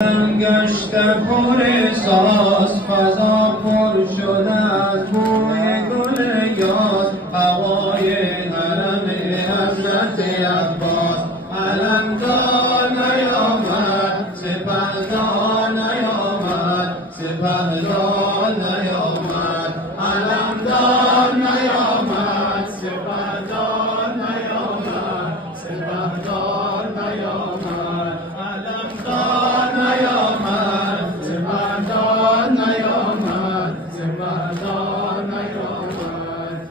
گشت پر احساس، فضا پر شده از بوی گل یاس، هوای حرم حضرت عباس. علمدار نیامد، سپهدار نیامد، سپهدار نیامد. علمدار نیامد، سپهدار نیامد، سپهدار نیامد. علمدار نیامد، سپهدار نیامد، سپهدار نیامد.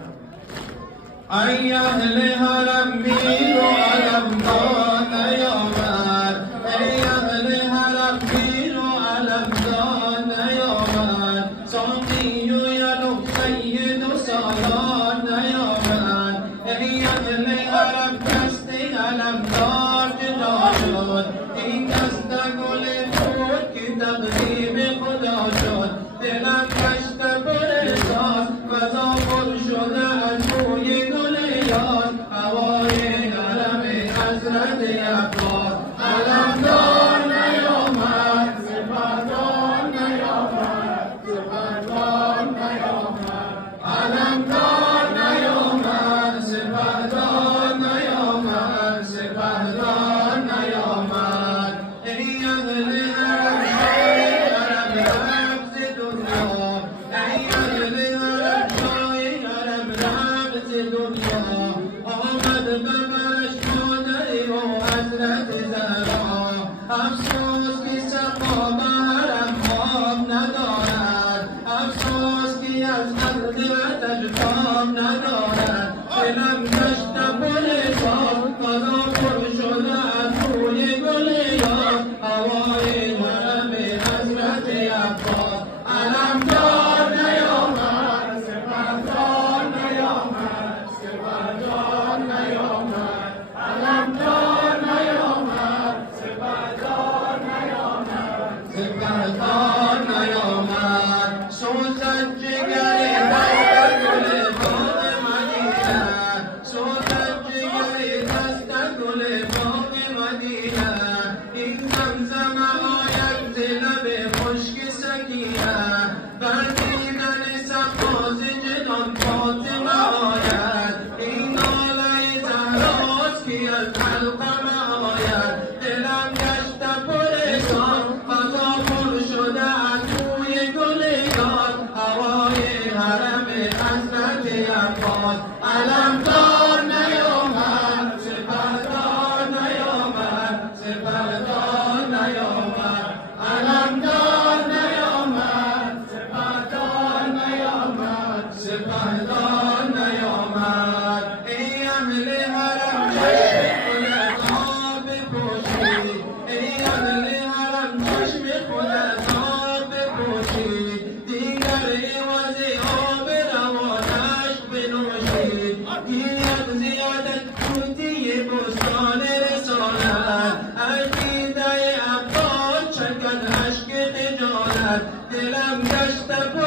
ای اهل حرم میر و علمدار نیامد، ای اهل حرم میر و علمدار نیامد. ساقی و یلو سید و سالار نیامد، ای اهل حرم دست علمدار جدا شد. این دست گل بود که تقدیم خدا شد. دلم گشت پر احساس، فضا پر شده از بوی گل یاس، هوای حرم حضرت عباس. علمدار نیامد، سپهدار نیامد، سپهدار نیامد. علمدار نیامد، سپهدار نیامد، سپهدار نیامد. ای اهل حرم حرم رمز دنیا، ای اهل حرم حرم رمز دنیا. آمد به مشهوده و حضرت زهرا، افسوس که سقا به حرم خواب ندارد، افسوس که از عهد وطن خواب ندارد. دلم گشت پر احساس، فضا پر شده از بوی گل یاس، هوای حرم حضرت عباس. علمدار نیامد، سپهدار نیامد، سپهدار نیامد. علمدار نیامد، سپهدار نیامد، سپهدار نیامد. سوزد جگر دست گل باغ مدینه، سوزد جگر دست گل باغ مدینه. این زمزم آید ز لب خشک سکینه، بر دیدن سقاز جنان فاطمه آید. این ناله زهراست که از حلقمه آید. دلم گشت پر احساس، فضا پر شده از بوی گل یاس، هوای حرم حضرت عباس. علمدار نیامد، سپهدار نیامد، سپهدار نیامد. علمدار نیامد، سپهدار نیامد، سپهدار نیامد. ای اهل حرم چشم خود آب بپوشید، ای اهل حرم چشم خود آب بپوشید. دیگر عوض آب روانش بنوشید. گیرد زیادت توتی بستان رسالت، عقیده عباس چکد اشک خجالت. دلم گشت پر